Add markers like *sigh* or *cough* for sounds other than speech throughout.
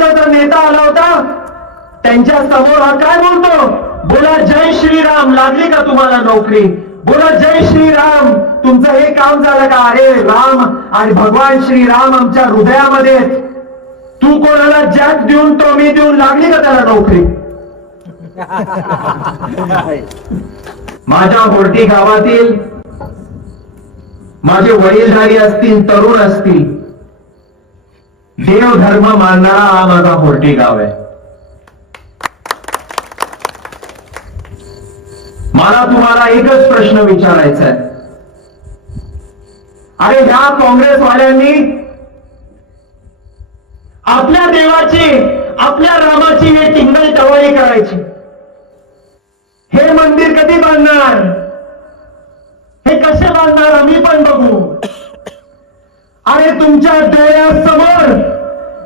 समाजाचा नेता आला होता त्यांच्या समोर हा काय बोलतो बोला जय श्रीराम लागली का तुम्हाला नोकरी बोला जय श्रीराम तुमचं हे काम झालं का अरे राम आणि भगवान श्रीराम आमच्या हृदयामध्ये तू कोणाला जॅक देऊन तो मी देऊन लागली का त्याला नोकरी माझ्या बोर्टी गावातील माझे वडीलधारी असतील तरुण असतील देव धर्म मानणारा हा माझा पोर्टी गाव आहे मला तुम्हाला एकच प्रश्न विचारायचा आहे अरे ह्या काँग्रेसवाल्यांनी आपल्या देवाची आपल्या रामाची हे टिंगल टवाळी करायची हे मंदिर कधी बांधणार हे कसे बांधणार आम्ही पण बघू आणि तुमच्या डोळ्यासमोर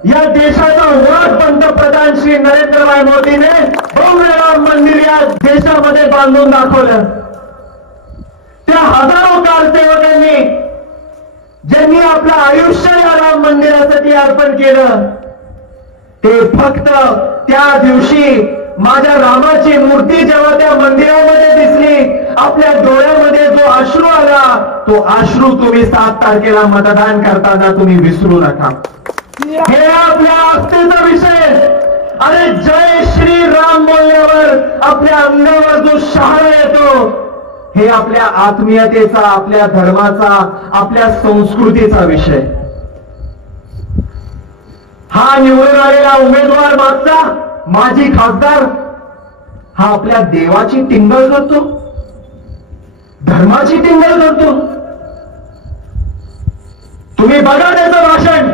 या देशाचा वर पंतप्रधान श्री नरेंद्र भाय मोदीने बहुराम मंदिर या देशामध्ये बांधून दाखवलं त्या हजारो कारसेवकांनी ज्यांनी आपलं आयुष्य या राम मंदिरासाठी अर्पण केलं ते फक्त त्या दिवशी माझ्या रामाची मूर्ती जेव्हा त्या मंदिरामध्ये दिसली आपल्या डोळ्यामध्ये जो अश्रू तो आश्रू तुम्ही सात तारखेला मतदान करताना तुम्ही विसरू नका हे आपल्या आस्थेचा विषय अरे जय श्री राम बोलल्यावर आपल्या अंगावर जो शहा येतो हे आपल्या आत्मीयतेचा आपल्या धर्माचा आपल्या संस्कृतीचा विषय हा निवडून आलेला उमेदवार मागचा माजी खासदार हा आपल्या देवाची टिंगल करतो धर्माची टिंगल करतो तुम्ही बघा त्याचं भाषण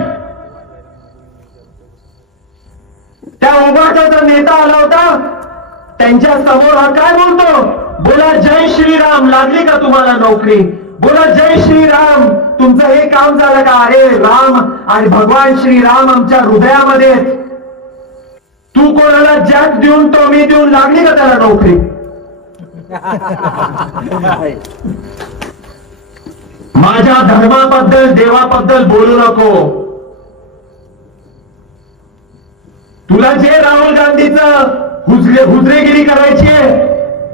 त्या उभाटा नेता आला होता त्यांच्या समोर हा काय बोलतो बोला जय श्रीराम लागली का तुम्हाला नोकरी बोला जय श्रीराम तुमचं हे काम झालं का अरे राम आणि भगवान श्रीराम आमच्या हृदयामध्ये तू कोणाला जॅक देऊन तो मी देऊन लागली का त्याला नोकरी *laughs* माझ्या धर्माबद्दल देवाबद्दल बोलू नको तुला जे राहुल गांधीच हुजरे हुजरेगिरी करायची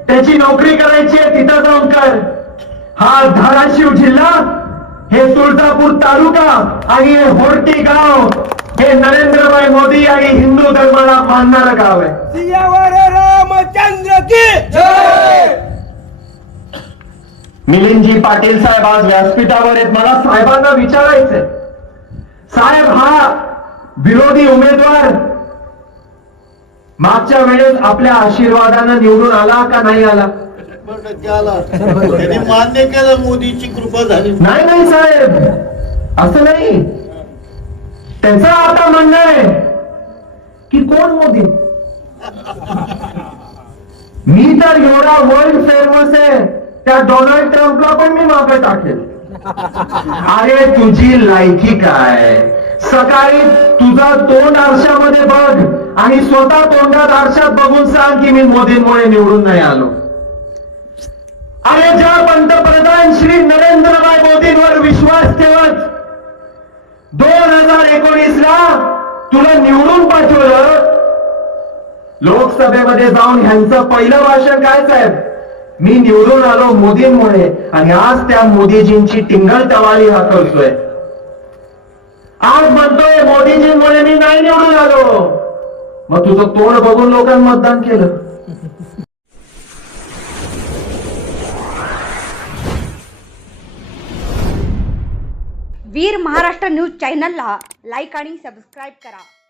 त्याची नोकरी करायची आहे तिथं जाऊन कर हा धाराशिव जिल्हा हे तुळजापूर तालुका आणि हे होरटी गाव हे नरेंद्रभाई मोदी आणि हिंदू धर्माला मानणारं गाव आहे रामचंद्र की मिलिंदजी पाटील साहेब आज व्यासपीठावर आहेत मला साहेबांना विचारायचंय साहेब हा विरोधी उमेदवार मागच्या वेळेस आपल्या आशीर्वादानं निवडून आला का नाही आला मान्य केलं मोदीची कृपा झाली नाही नाही साहेब असं नाही त्यांचं आता म्हणणं आहे की कोण मोदी मी तर एवढा वर्ल्ड फेमस आहे त्या डोनाल्ड ट्रम्पला पण मी मागे टाकेल अरे तुझी लायकी काय सकाळी तुझा तोंड आरशामध्ये बघ आणि स्वतः तोंडात आरशात बघून सांग की मी मोदींमुळे निवडून नाही आलो अरे ज्या पंतप्रधान श्री नरेंद्रभाई मोदींवर विश्वास ठेवत दोन हजार एकोणीस ला तुला निवडून पाठवलं लोकसभेमध्ये जाऊन ह्यांचं पहिलं भाषण काय साहेब मी निवडून आलो मोदींमुळे आणि आज त्या मोदीजींची टिंगल हा करतोय आज म्हणतोय मोदीजींमुळे मी नाही निवडून आलो मग तुझं तोंड बघून लोकांनी मतदान केलं वीर महाराष्ट्र न्यूज चॅनलला लाईक आणि सबस्क्राईब करा